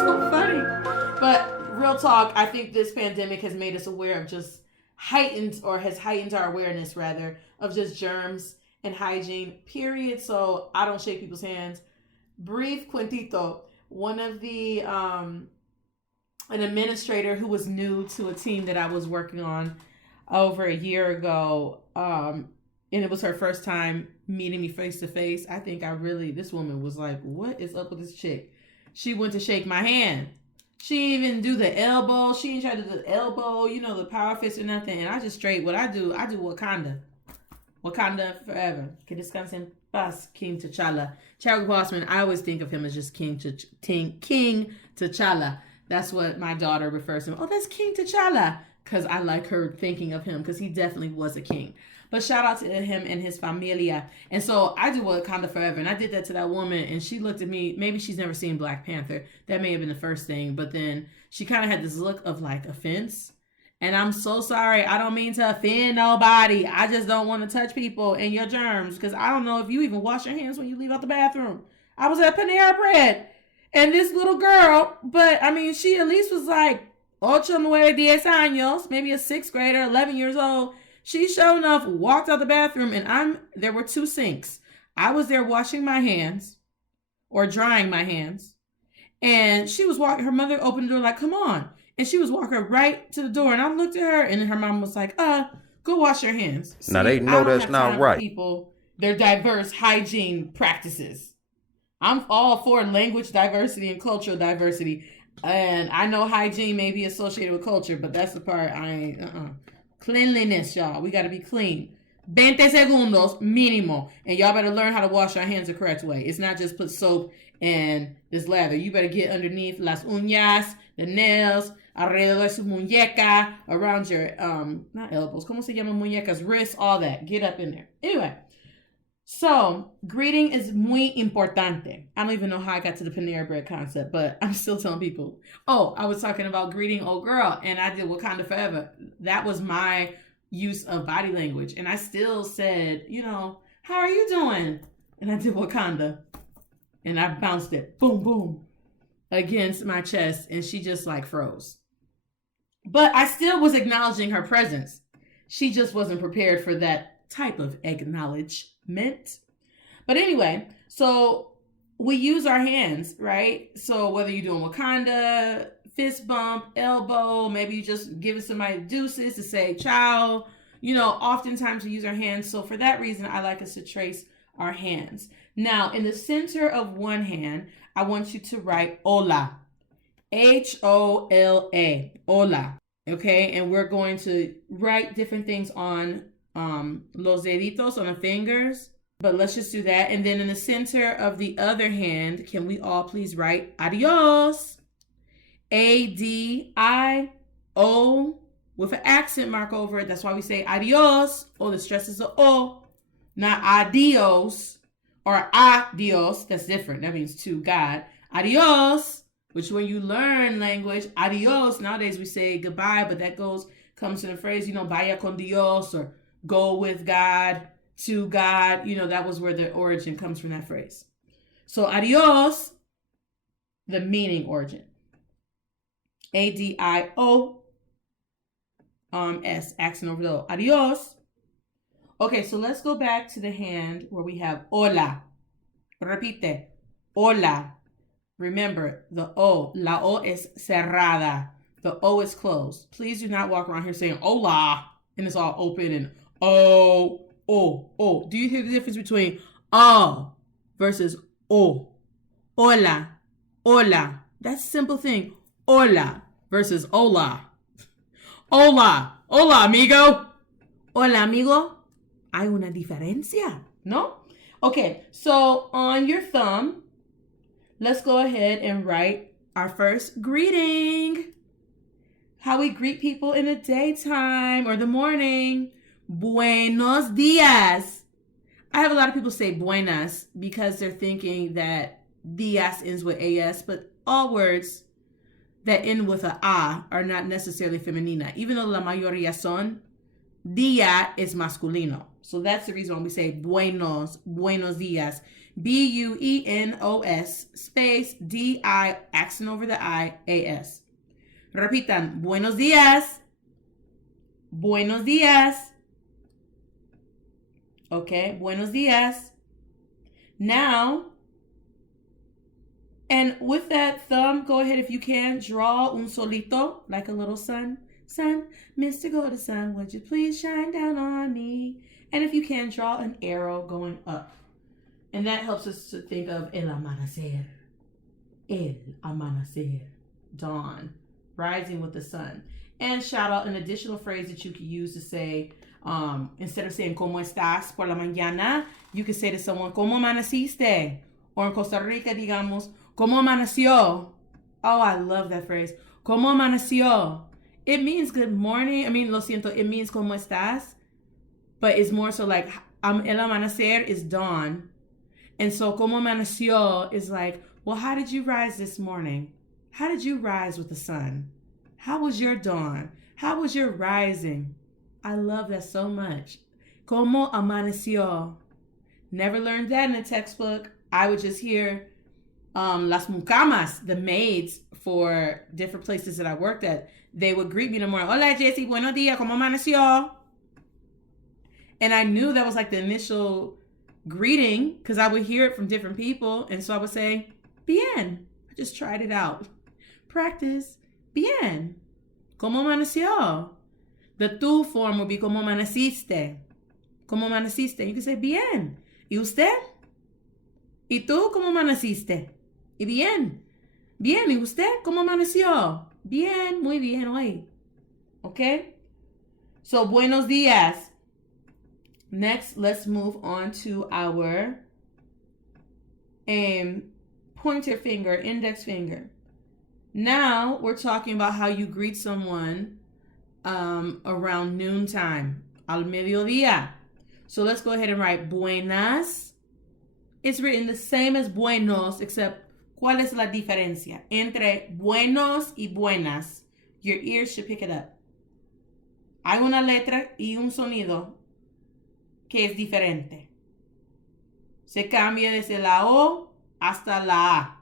so funny. But real talk, I think this pandemic has made us aware of just heightened our awareness rather of just germs and hygiene, period. So I don't shake people's hands. Brief cuentito. One of the an administrator who was new to a team that I was working on over a year ago, and it was her first time meeting me face to face. I think this woman was like, what is up with this chick? She went to shake my hand. She didn't even do the elbow. She didn't try to do the elbow, you know, the power fist or nothing. And I just what I do Wakanda. Wakanda forever. Que descanse en paz, King T'Challa. Chadwick Boseman, I always think of him as just King T'Challa. That's what my daughter refers to him. Oh, that's King T'Challa. Because I like her thinking of him because he definitely was a king. But shout out to him and his familia. And so I do Wakanda forever. And I did that to that woman. And she looked at me. Maybe she's never seen Black Panther. That may have been the first thing. But then she kind of had this look of like offense. And I'm so sorry. I don't mean to offend nobody. I just don't want to touch people and your germs. Because I don't know if you even wash your hands when you leave out the bathroom. I was at Panera Bread. And this little girl, but I mean, she at least was like 8, 9, 10 años, maybe a 6th grader, 11 years old. She sure enough walked out the bathroom and there were 2 sinks. I was there washing my hands or drying my hands. And she was walking, her mother opened the door like, come on. And she was walking right to the door. And I looked at her and her mom was like, go wash your hands. See, now they know that's not right. People, their diverse hygiene practices. I'm all for language diversity and cultural diversity. And I know hygiene may be associated with culture, but that's the part I ain't, Cleanliness, y'all. We got to be clean. 20 segundos mínimo. And y'all better learn how to wash your hands the correct way. It's not just put soap and this lather. You better get underneath las uñas, the nails, alrededor de su muñeca, around your, not elbows, ¿cómo se llama muñecas? Wrists, all that. Get up in there. Anyway. So, greeting is muy importante. I don't even know how I got to the Panera Bread concept, but I'm still telling people. Oh, I was talking about greeting old girl, and I did Wakanda forever. That was my use of body language. And I still said, you know, how are you doing? And I did Wakanda. And I bounced it, boom, boom, against my chest, and she just like froze. But I still was acknowledging her presence. She just wasn't prepared for that type of acknowledgement. But anyway, so we use our hands, right? So whether you're doing Wakanda, fist bump, elbow, maybe you just giving somebody deuces to say ciao, you know, oftentimes we use our hands. So for that reason, I like us to trace our hands. Now, in the center of one hand, I want you to write hola, H-O-L-A, hola, okay? And we're going to write different things on los deditos, on the fingers, but let's just do that. And then in the center of the other hand, can we all please write adios, A-D-I-O, with an accent mark over it. That's why we say adios. Oh, the stress is a O, not adios or adios. That's different. That means to God. Adios, which when you learn language, adios, nowadays we say goodbye, but that comes to the phrase, you know, vaya con Dios, or go with God, to God. You know, that was where the origin comes from, that phrase. So adios, the meaning origin. A-D-I-O-S, accent over the O. Adios. Okay, so let's go back to the hand where we have hola. Repite. Hola. Remember, the O, la O is cerrada. The O is closed. Please do not walk around here saying hola and it's all open and oh. Do you hear the difference between versus o? Hola. That's a simple thing. Hola versus hola. Hola, amigo. Hola, amigo. Hay una diferencia, ¿no? Okay, so on your thumb, let's go ahead and write our first greeting. How we greet people in the daytime or the morning. Buenos dias. I have a lot of people say buenas because they're thinking that dias ends with as, but all words that end with a are not necessarily femenina. Even though la mayoría son, dia is masculino. So that's the reason why we say buenos dias. B-U-E-N-O-S space D-I, accent over the I, A-S. Repitan, buenos dias. Buenos dias. Okay, buenos dias. Now, and with that thumb, go ahead if you can, draw un solito, like a little sun. Sun, Mr. Golden Sun, would you please shine down on me? And if you can, draw an arrow going up. And that helps us to think of el amanecer. El amanecer. Dawn. Rising with the sun. And shout out an additional phrase that you could use to say, instead of saying ¿Cómo estás por la mañana? You could say to someone, ¿Cómo amaneciste? Or in Costa Rica, digamos, ¿Cómo amaneció? Oh, I love that phrase. ¿Cómo amaneció? It means good morning. I mean, lo siento, it means ¿Cómo estás? But it's more so like, el amanecer is dawn. And so, ¿Cómo amaneció? Is like, well, how did you rise this morning? How did you rise with the sun? How was your dawn? How was your rising? I love that so much. ¿Cómo amaneció? Never learned that in a textbook. I would just hear las mucamas, the maids for different places that I worked at. They would greet me in the morning. Hola, Jessie, buenos dias, ¿cómo amaneció? And I knew that was like the initial greeting because I would hear it from different people. And so I would say, bien. I just tried it out. Practice. Bien. ¿Cómo amaneció? The tú form would be ¿Cómo amaneciste? ¿Cómo amaneciste? You can say bien. ¿Y usted? ¿Y tú cómo amaneciste? Y bien. Bien. ¿Y usted cómo amaneció? Bien. Muy bien hoy. Okay? So, buenos días. Next, let's move on to our pointer finger, index finger. Now, we're talking about how you greet someone around noontime, al mediodía. So let's go ahead and write buenas. It's written the same as buenos, except ¿cuál es la diferencia? Entre buenos y buenas. Your ears should pick it up. Hay una letra y un sonido que es diferente. Se cambia desde la O hasta la A.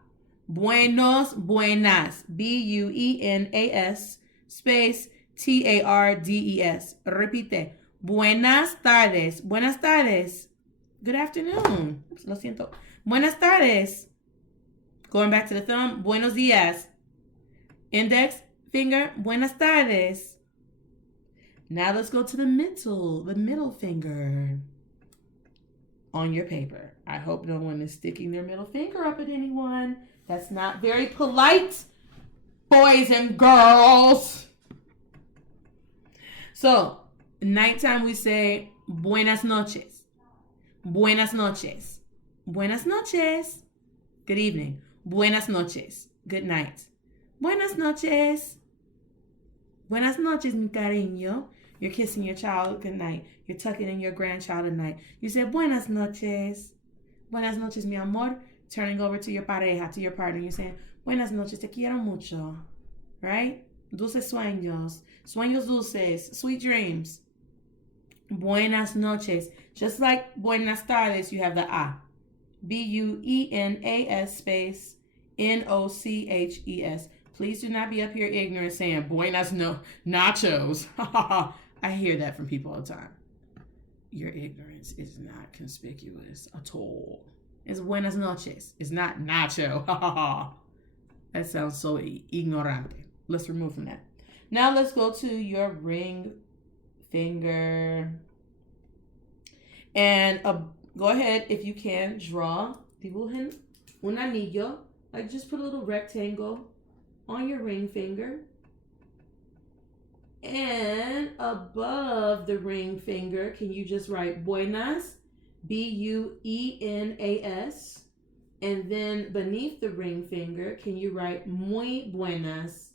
Buenos, buenas. B-U-E-N-A-S space T-A-R-D-E-S. Repite. Buenas tardes. Buenas tardes. Good afternoon. Oops, lo siento. Buenas tardes. Going back to the thumb. Buenos días. Index finger. Buenas tardes. Now let's go to the middle finger on your paper. I hope no one is sticking their middle finger up at anyone. That's not very polite, boys and girls. So, nighttime we say buenas noches. Buenas noches. Buenas noches. Good evening. Buenas noches. Good night. Buenas noches. Buenas noches, mi cariño. You're kissing your child good night. You're tucking in your grandchild at night. You say buenas noches. Buenas noches, mi amor. Turning over to your pareja, to your partner. You're saying buenas noches, te quiero mucho. Right? Dulces sueños. Sueños dulces. Sweet dreams. Buenas noches. Just like buenas tardes, you have the A. B-U-E-N-A-S space N-O-C-H-E-S. Please do not be up here ignorant saying buenas nachos. I hear that from people all the time. Your ignorance is not conspicuous at all. It's buenas noches. It's not nacho. That sounds so ignorante. Let's remove from that. Now let's go to your ring finger. And go ahead, if you can, draw. Dibujen un anillo. Like just put a little rectangle on your ring finger. And above the ring finger, can you just write buenas, B-U-E-N-A-S. And then beneath the ring finger, can you write muy buenas?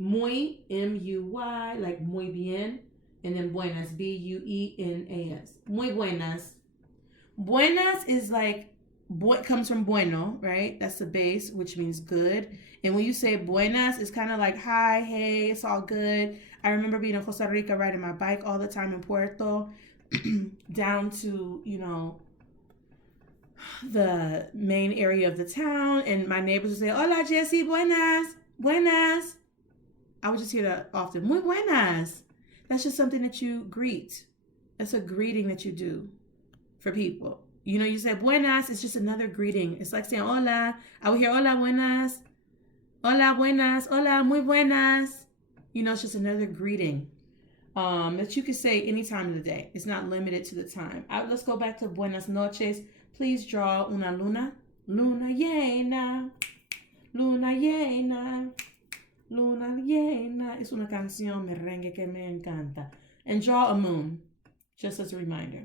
Muy, M-U-Y, like muy bien. And then buenas, B-U-E-N-A-S. Muy buenas. Buenas is like, comes from bueno, right? That's the base, which means good. And when you say buenas, it's kind of like, hi, hey, it's all good. I remember being in Costa Rica riding my bike all the time in Puerto, down to, the main area of the town. And my neighbors would say, hola, Jessie, buenas, buenas. I would just hear that often, muy buenas. That's just something that you greet. That's a greeting that you do for people. You say buenas, it's just another greeting. It's like saying hola. I would hear hola, buenas. Hola, buenas. Hola, muy buenas. It's just another greeting that you can say any time of the day. It's not limited to the time. Let's go back to buenas noches. Please draw una luna. Luna llena. Luna llena. Luna llena. Es una canción merengue que me encanta. And draw a moon, just as a reminder.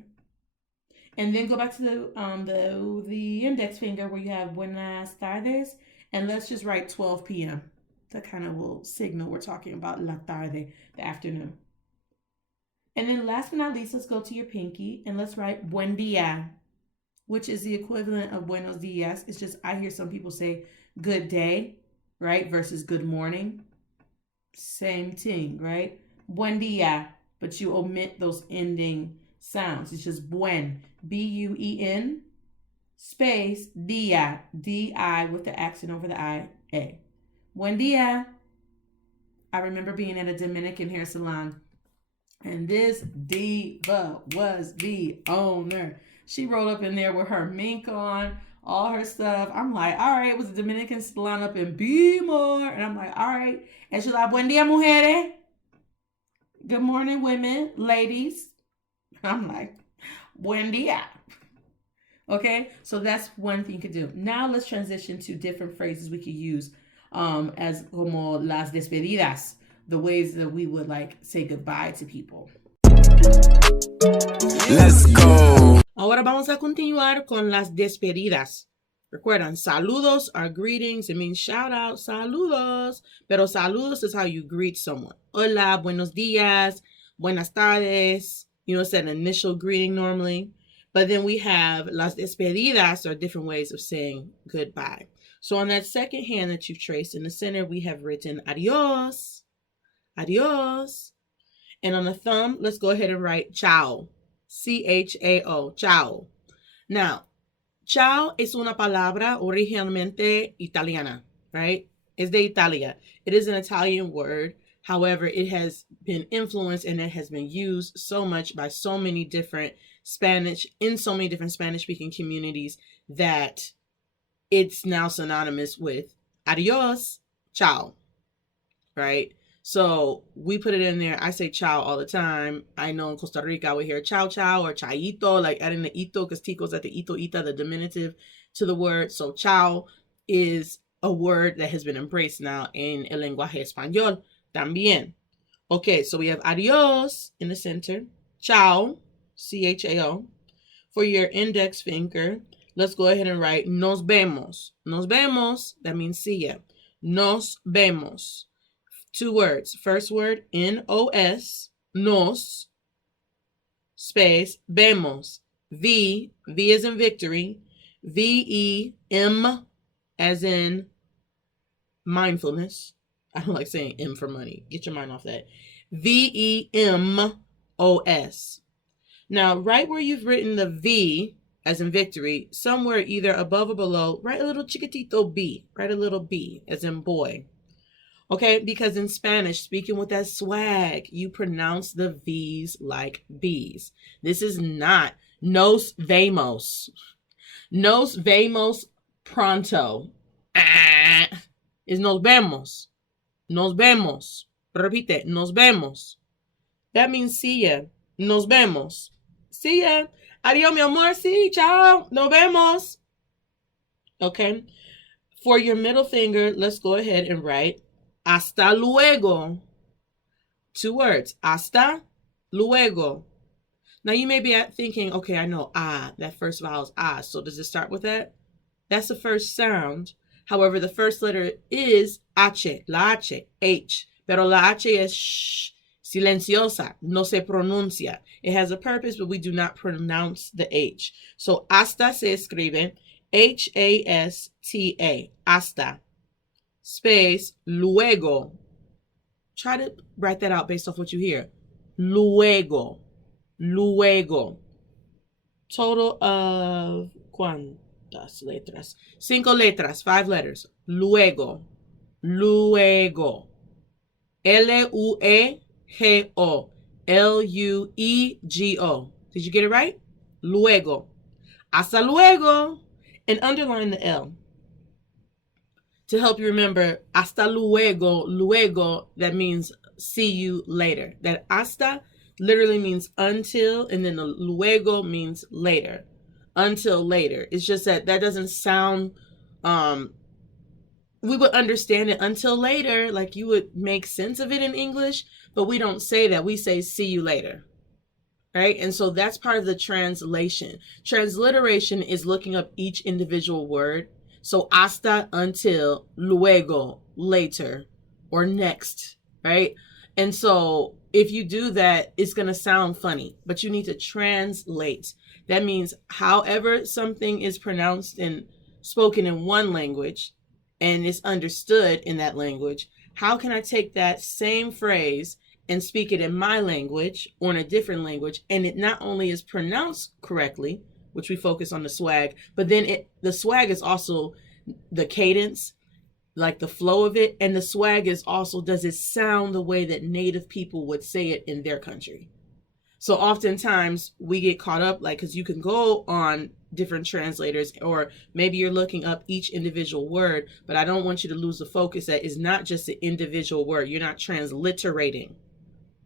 And then go back to the index finger where you have buenas tardes. And let's just write 12 p.m. That kind of will signal we're talking about la tarde, the afternoon. And then last but not least, let's go to your pinky and let's write buen dia, which is the equivalent of Buenos Dias. It's just, I hear some people say good day, right? Versus good morning. Same thing, right? Buen dia, but you omit those ending sounds. It's just buen, B-U-E-N, space, dia, D-I with the accent over the I-A. Buen dia. I remember being at a Dominican hair salon, and this diva was the owner. She rolled up in there with her mink on, all her stuff. I'm like, all right, it was a Dominican salon up in Bmore. And I'm like, all right. And she's like, buen dia, mujeres. Good morning, women, ladies. I'm like, buen dia. Okay, so that's one thing you could do. Now let's transition to different phrases we could use as como las despedidas, the ways that we would say goodbye to people. Let's go. Ahora vamos a continuar con las despedidas. Recuerdan, saludos are greetings. It means shout out, saludos. Pero saludos is how you greet someone. Hola, buenos dias, buenas tardes. It's an initial greeting normally. But then we have las despedidas are different ways of saying goodbye. So on that second hand that you've traced in the center, we have written adios, adios. And on the thumb, let's go ahead and write ciao, C-H-A-O, ciao. Now, ciao es una palabra originalmente italiana, right? It's de Italia. It is an Italian word. However, it has been influenced and it has been used so much by so many different Spanish-speaking communities that it's now synonymous with adios, ciao, right? So we put it in there. I say ciao all the time. I know in Costa Rica I would hear ciao, ciao, or chaito, like adding the ito, because tico's at the ito, ita, the diminutive to the word. So ciao is a word that has been embraced now in el lenguaje español también. Okay, so we have adios in the center, ciao, C-H-A-O. For your index finger, let's go ahead and write nos vemos. Nos vemos, that means see ya. Nos vemos. 2 words. First word, N-O-S, nos, space, vemos. V as in victory, V-E-M as in mindfulness. I don't like saying M for money. Get your mind off that. V-E-M-O-S. Now, right where you've written the V as in victory, somewhere either above or below, write a little chiquitito B. Write a little B as in boy. Okay, because in Spanish, speaking with that swag, you pronounce the V's like B's. This is not nos vemos. Nos vemos pronto. Is nos vemos. Nos vemos. Repite, nos vemos. That means see ya. Nos vemos. See ya. Adiós, mi amor. Sí, chao. Nos vemos. Okay. For your middle finger, let's go ahead and write hasta luego. 2 words. Hasta luego. Now you may be thinking, okay, I know that first vowel is so does it start with that? That's the first sound. However, the first letter is H, la H, pero la H es shh, silenciosa, no se pronuncia. It has a purpose, but we do not pronounce the H. So hasta se escribe H-A-S-T-A, hasta, space, luego. Try to write that out based off what you hear. Luego. Luego. Total of ¿cuántas letras? 5 letras, 5 letters. Luego. Luego. L-U-E-G-O. L-U-E-G-O. Did you get it right? Luego. Hasta luego. And underline the L. To help you remember, hasta luego, luego, that means see you later. That hasta literally means until, and then the luego means later. Until later. It's just that doesn't sound, we would understand it until later, like you would make sense of it in English, but we don't say that. We say see you later. Right? And so that's part of the translation. Transliteration is looking up each individual word. So hasta, until, luego, later, or next, right? And so if you do that, it's going to sound funny, but you need to translate. That means however something is pronounced and spoken in one language and is understood in that language, how can I take that same phrase and speak it in my language or in a different language, and it not only is pronounced correctly, which we focus on the swag, but then the swag is also the cadence, like the flow of it, and the swag is also, does it sound the way that native people would say it in their country? So oftentimes we get caught up, like, because you can go on different translators, or maybe you're looking up each individual word, but I don't want you to lose the focus that is not just the individual word. You're not transliterating.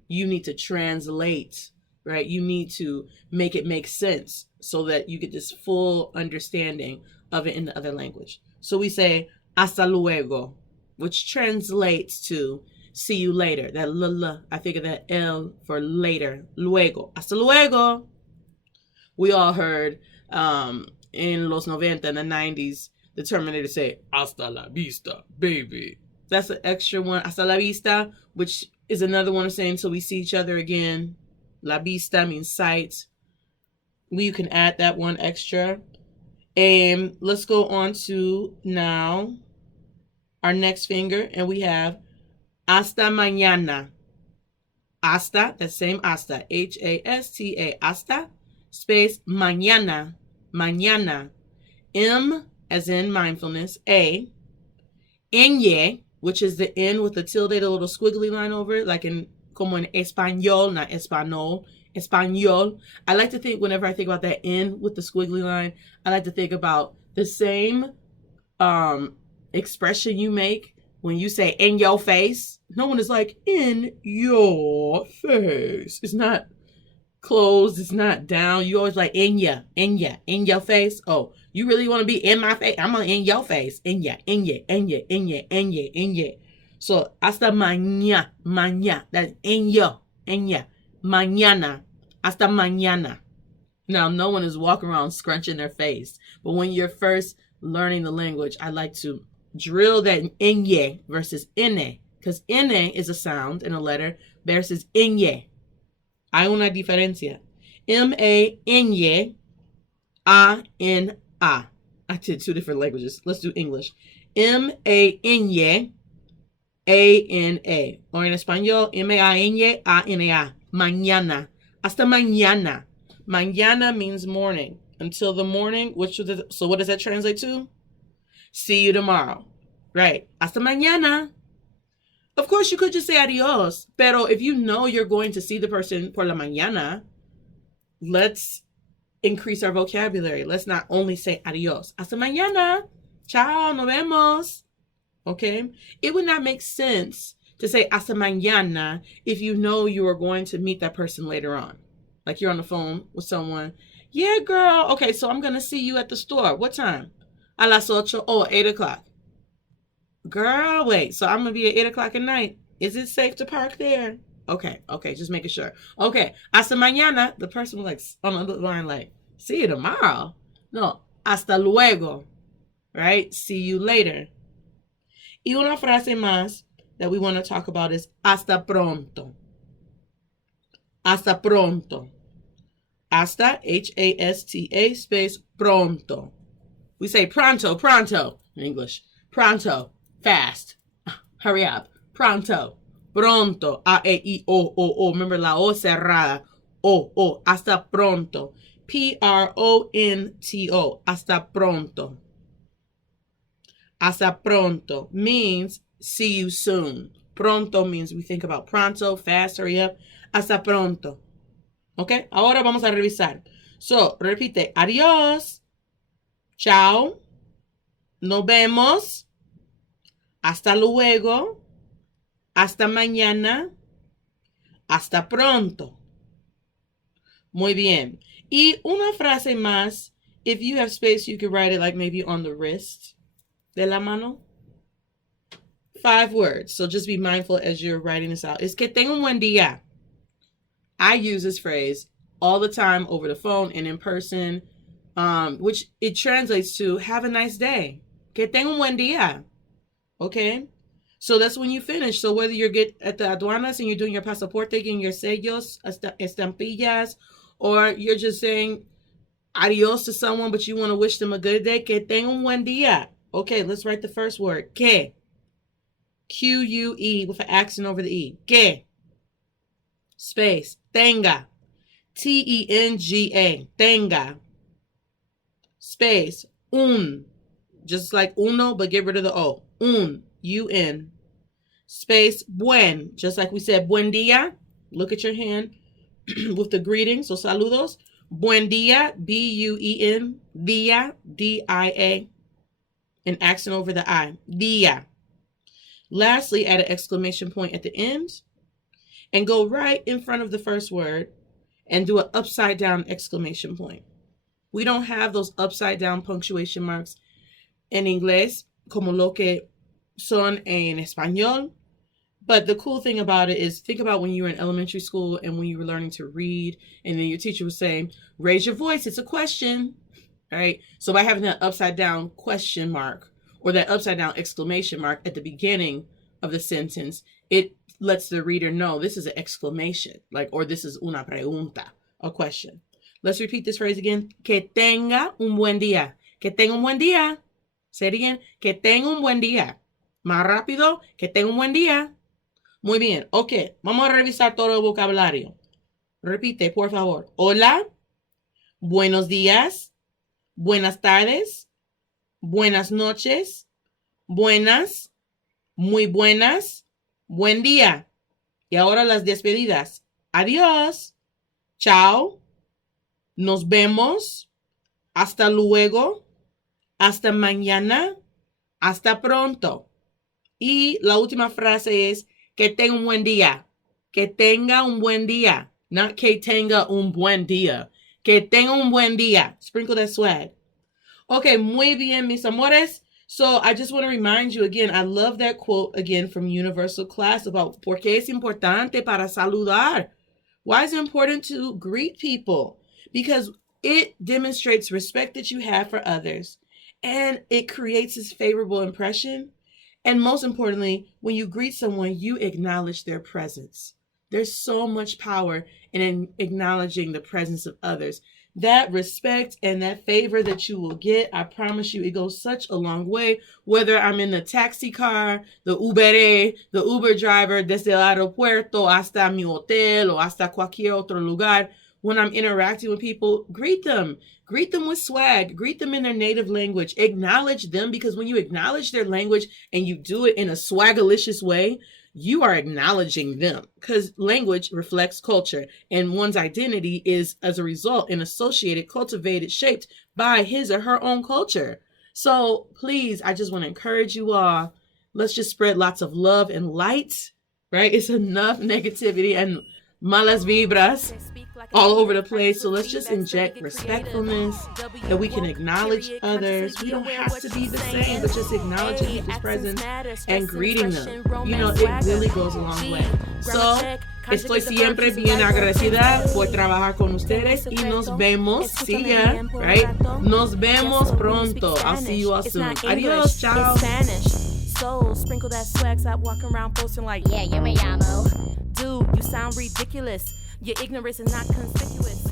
You need to translate, right? You need to make it make sense so that you get this full understanding of it in the other language. So we say hasta luego, which translates to see you later. That l, I think of that L for later. Luego. Hasta luego. We all heard in los 90, in the 90s, the Terminator say, hasta la vista, baby. That's an extra one. Hasta la vista, which is another one of saying till we see each other again. La vista means sight. You can add that one extra. And let's go on to now our next finger, and we have hasta mañana. Hasta, that same hasta, H-A-S-T-A, hasta, space, mañana, mañana. M as in mindfulness, A, ñe, which is the N with the tilde, the little squiggly line over it, like in, como en español, not español, español. I like to think, whenever I think about that N with the squiggly line, I like to think about the same expression you make when you say in your face. No one is like, in your face. It's not closed, it's not down. You always like in your face. Oh, you really want to be in my face? I'm in your face. In ya. So hasta mañana. That's in ya. Mañana. Hasta mañana. Now, no one is walking around scrunching their face, but when you're first learning the language, I like to drill that ñe versus ene, because ene is a sound in a letter versus ñe. Hay una diferencia. M-A-N-Y, A-N-A. I did 2 different languages. Let's do English. M-A-N-Y, A-N-A. Or in español, M-A-N-Y, A-N-A. Mañana. Hasta mañana. Mañana means morning. Until the morning, so what does that translate to? See you tomorrow. Right. Hasta mañana. Of course, you could just say adios, pero if you know you're going to see the person por la mañana, let's increase our vocabulary. Let's not only say adios. Hasta mañana. Chao, nos vemos. Okay? It would not make sense to say hasta mañana if you know you are going to meet that person later on. Like you're on the phone with someone. Yeah, girl. Okay, so I'm going to see you at the store. What time? A las 8. Oh, 8 o'clock. Girl, wait. So I'm going to be at 8 o'clock at night. Is it safe to park there? Okay, just making sure. Okay, hasta mañana. The person was like on the line like, see you tomorrow. No, hasta luego. Right? See you later. Y una frase más that we want to talk about is hasta pronto. Hasta pronto. Hasta, H-A-S-T-A, space, pronto. We say pronto in English. Pronto, fast. Hurry up. Pronto. Pronto. A-E-I-O-O-O. Remember la O cerrada. O. Hasta pronto. P-R-O-N-T-O. Hasta pronto. Hasta pronto means see you soon. Pronto means we think about pronto, fast, hurry up. Hasta pronto. Okay, ahora vamos a revisar. So, repite. Adiós. Chao. Nos vemos. Hasta luego. Hasta mañana. Hasta pronto. Muy bien. Y una frase más. If you have space, you could write it like maybe on the wrist de la mano. 5 words. So just be mindful as you're writing this out. Es que tenga un buen día. I use this phrase all the time over the phone and in person, which it translates to have a nice day. Que tenga un buen día. Okay? So that's when you finish. So whether you're at the aduanas and you're doing your pasaporte, getting your sellos, estampillas, or you're just saying adios to someone, but you want to wish them a good day, que tenga un buen día. Okay, let's write the first word. Que. Q-U-E with an accent over the E. Que. Space. Tenga. T-E-N-G-A. Tenga. Space. Un. Just like uno, but get rid of the O. Un. U-N. Space. Buen. Just like we said, buen día. Look at your hand with the greeting. So saludos. Buen día. B-U-E-N. Día. D-I-A. An accent over the I. Día. Lastly, add an exclamation point at the end and go right in front of the first word and do an upside down exclamation point. We don't have those upside down punctuation marks en inglés como lo que son en español. But the cool thing about it is think about when you were in elementary school and when you were learning to read and then your teacher was saying, raise your voice, it's a question. All right. So by having that upside down question mark or that upside down exclamation mark at the beginning of the sentence, it lets the reader know this is an exclamation, like, or this is una pregunta, a question. Let's repeat this phrase again. Que tenga un buen día. Que tenga un buen día. Say it again. Que tenga un buen día. Más rápido. Que tenga un buen día. Muy bien. Ok. Vamos a revisar todo el vocabulario. Repite, por favor. Hola. Buenos días. Buenas tardes. Buenas noches. Buenas. Muy buenas. Buen día. Y ahora las despedidas. Adiós. Chao. Nos vemos. Hasta luego. Hasta mañana. Hasta pronto. Y la última frase es que tenga un buen día. Que tenga un buen día. Not que tenga un buen día. Que tenga un buen día. Sprinkle that swag. Okay, muy bien, mis amores. So I just want to remind you again, I love that quote again from Universal Class about por qué es importante para saludar. Why is it important to greet people? Because it demonstrates respect that you have for others and it creates this favorable impression. And most importantly, when you greet someone, you acknowledge their presence. There's so much power in acknowledging the presence of others. That respect and that favor that you will get, I promise you, it goes such a long way. Whether I'm in the taxi car, the Uber driver, desde el aeropuerto hasta mi hotel o hasta cualquier otro lugar, when I'm interacting with people, greet them. Greet them with swag. Greet them in their native language. Acknowledge them, because when you acknowledge their language and you do it in a swagalicious way, you are acknowledging them, because language reflects culture and one's identity is as a result and associated, cultivated, shaped by his or her own culture. So please, I just want to encourage you all, let's just spread lots of love and light, right? It's enough negativity and malas vibras all over the place. So let's just inject respectfulness, that we can acknowledge others. We don't have to be the same, but just acknowledging people's presence and greeting them. You know, it really goes a long way. So, estoy siempre bien agradecida por trabajar con ustedes y nos vemos, see ya, right? Nos vemos pronto. I'll see you all soon. Adios, ciao. So sprinkle that swag, stop walking around posting like, yeah, yo me llamo. Dude, you sound ridiculous. Your ignorance is not conspicuous.